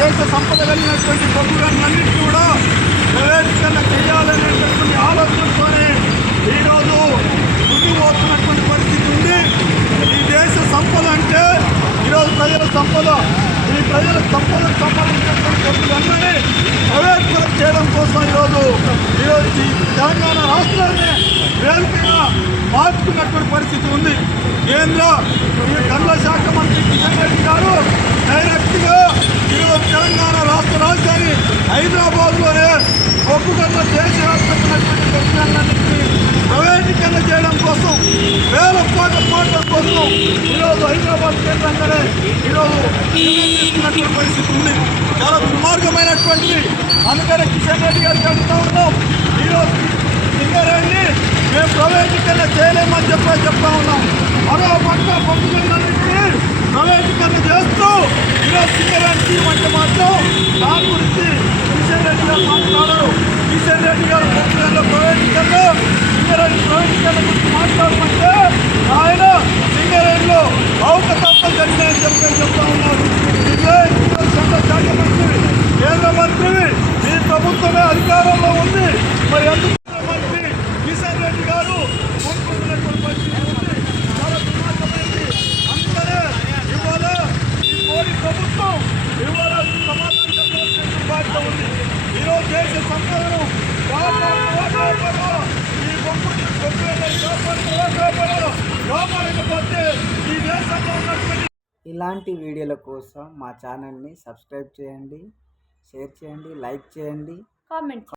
దేశ సంపద కలిగినటువంటి బొగ్గులన్నింటినీ కూడా ప్రైవేటీకరణ చేయాలనేటటువంటి ఆలోచనతోనే ఈరోజు ముందుకు పోతున్నటువంటి పరిస్థితి ఉంది. ఈ దేశ సంపద అంటే ఈరోజు ప్రజల సంపద. ఈ ప్రజల సంపదను సంపాదించినటువంటి బొగ్గులన్నీ ప్రైవేటీకరణ చేయడం కోసం ఈరోజు ఈ తెలంగాణ రాష్ట్రాన్ని వేదికగా మార్చుకున్నటువంటి పరిస్థితి ఉంది. కేంద్ర గనుల శాఖ మంత్రి కిషన్ రెడ్డి గారు డైరెక్ట్గా ఈరోజు తెలంగాణ రాష్ట్ర రాజధాని హైదరాబాద్లోనే బొగ్గు గనుల దేశవ్యాప్తమైనటువంటి బొగ్గులన్నింటినీ ప్రైవేటీకరణ చేయడం కోసం వేల కోట్ల కోసం ఈరోజు హైదరాబాద్ కేంద్రంగానే ఈరోజు తీసుకున్నటువంటి పరిస్థితి ఉంది. చాలా దుర్మార్గమైనటువంటి అందుకనే కిషన్ రెడ్డి గారికి అడుగుతా ఉన్నాం. ఈరోజు సింగరేణిని మేము ప్రైవేటీకరణ చేయలేమని చెప్తా ఉన్నాం. మరో పక్క బొగ్గు గనులన్నింటినీ ప్రైవేటీకరణ చేస్తూ ఈరోజు సింగరేణి తీయమంటే మాత్రం దాని గురించి కిషన్ రెడ్డి గారు మాట్లాడారు. కిషన్ రెడ్డి గారు బొగ్గు గనుల ప్రైవేటీకరణ సింగరేణి ప్రైవేటీకరణ గురించి మాట్లాడమంటే ఆయన సింగరేణిలో అవకతవకలు జరిగినాయని చెప్తా ఉన్నారు. శాఖ మంత్రి కేంద్ర మంత్రి మీ ప్రభుత్వమే అధికారంలో ఉంది. మరి ఎందుకు మంత్రి కిషన్ రెడ్డి గారు కోరుకుంటున్నటువంటి పరిస్థితి ఉంది. చాలా దుర్మార్గమైంది. అందుకనే ఇవాళ ఈ మోడీ ప్రభుత్వం ఇవాళ సమాధానం చెప్పాల్సిన బాధ్యత ఉంది. ఈరోజు దేశ సంపదను ఈ కాపాడకపోతే ఈ దేశంలో ఉన్నటువంటి ఇలాంటి వీడియోల కోసం మా ఛానల్ని సబ్స్క్రైబ్ చేయండి, షేర్ చేయండి, లైక్ చేయండి, కామెంట్